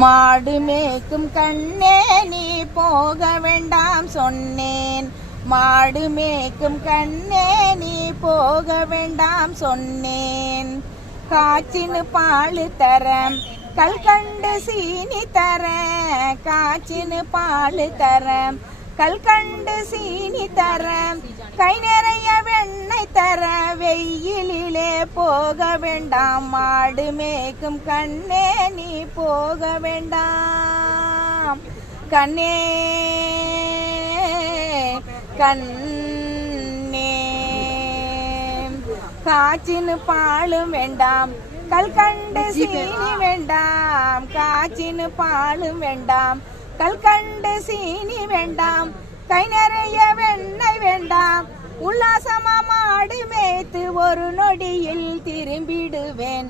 மாடு மேய்க்கும் கண்ணே நீ போக வேண்டாம் சொன்னேன். மாடு மேய்க்கும் கண்ணே நீ போக வேண்டாம் சொன்னேன். காய்ச்சின்னு பால் தர கல்கண்டு சீனி தர, காய்ச்சின்னு பால் தர கல்கண்டு சீனி தர, கை நிறைய வெண்ணெய் தர, வெயிலிலே போக வேண்டாம். மாடு மேய்க்கும் கண்ணே நீ போக வேண்டாம். கண்ணே கண்ணே காய்ச்சின்னு பாலும் வேண்டாம், கல்கண்டு சீனி வேண்டாம். காய்ச்சின்னு பாலும் வேண்டாம், கல்கண்டு சீனி வேண்டாம், கை நிறைய வெண்ணெய் வேண்டாம். உல்லாசமா மாடு மேய்த்து ஒரு நொடியில் திரும்பிடுவேன்.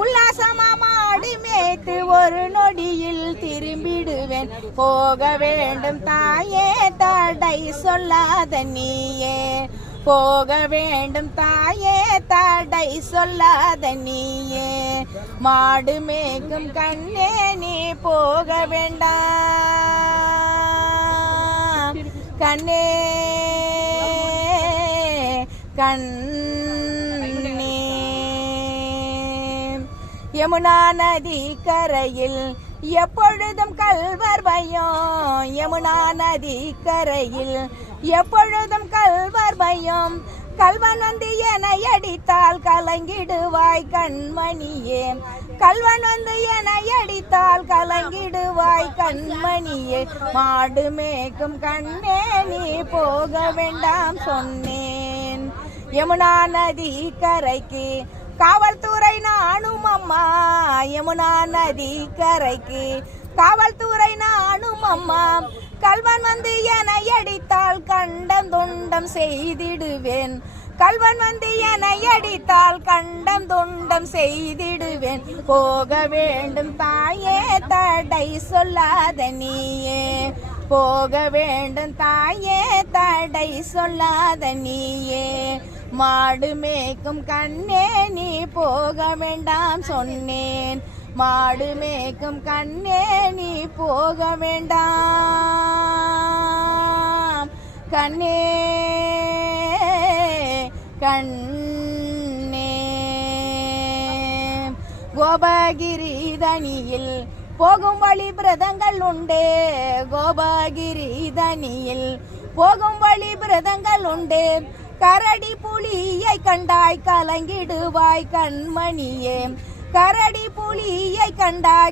உல்லாசமா மாடு மேய்த்து ஒரு நொடியில் திரும்பிடுவேன். போக வேண்டும் தாயே தடை சொல்லாத நீயே. போக வேண்டும் தாயே தடை சொல்லாத நீயே. மாடு மேய்க்கும் கண்ணே நீ போக வேண்டாம். கண்ணே கண்ணே யமுனா நதி கரையில் எப்பொழுதும் கல்வர் பயம். யமுனா நதி கரையில் எப்பொழுதும் கல்வர் பயம். கல்வன் வந்து என அடித்தால் கலங்கிடுவாய் கண்மணியே. கல்வன் வந்து என அடித்தால் கலங்கிடுவாய் கண்மணியே. மாடு மேய்க்கும் கண்ணே நீ போக வேண்டாம் சொன்னேன். யமுனா நதி கரைக்கு காவல்துறை நானும் அம்மா. யமுனா நதி கரைக்கு காவல்துறை நானும் அம்மா. கல்வன் வந்து என அடித்தால் கண்டம் துண்டம் செய்திடுவேன். கல்வன் வந்து என அடித்தால் கண்டம் துண்டம் செய்திடுவேன். போக வேண்டும் தாயே தடை சொல்லாத நீயே. போக வேண்டும் தாயே தடை சொல்லாத நீயே. மாடு மேய்க்கும் கண்ணே நீ போக வேண்டாம் சொன்னேன். மாடு மேய்க்கும் கண்ணே நீ போக வேண்டாம். கண்ணே கண்ணே கோபகிரி தனியில் போகும் வழி பிரதங்கள் உண்டே. கோபகிரி தனியில் போகும் வழி பிரதங்கள் உண்டே. கரடி புலியை கண்டாய் கலங்கிடுவாய் கண்மணியே. கரடி புலியை கண்டாய்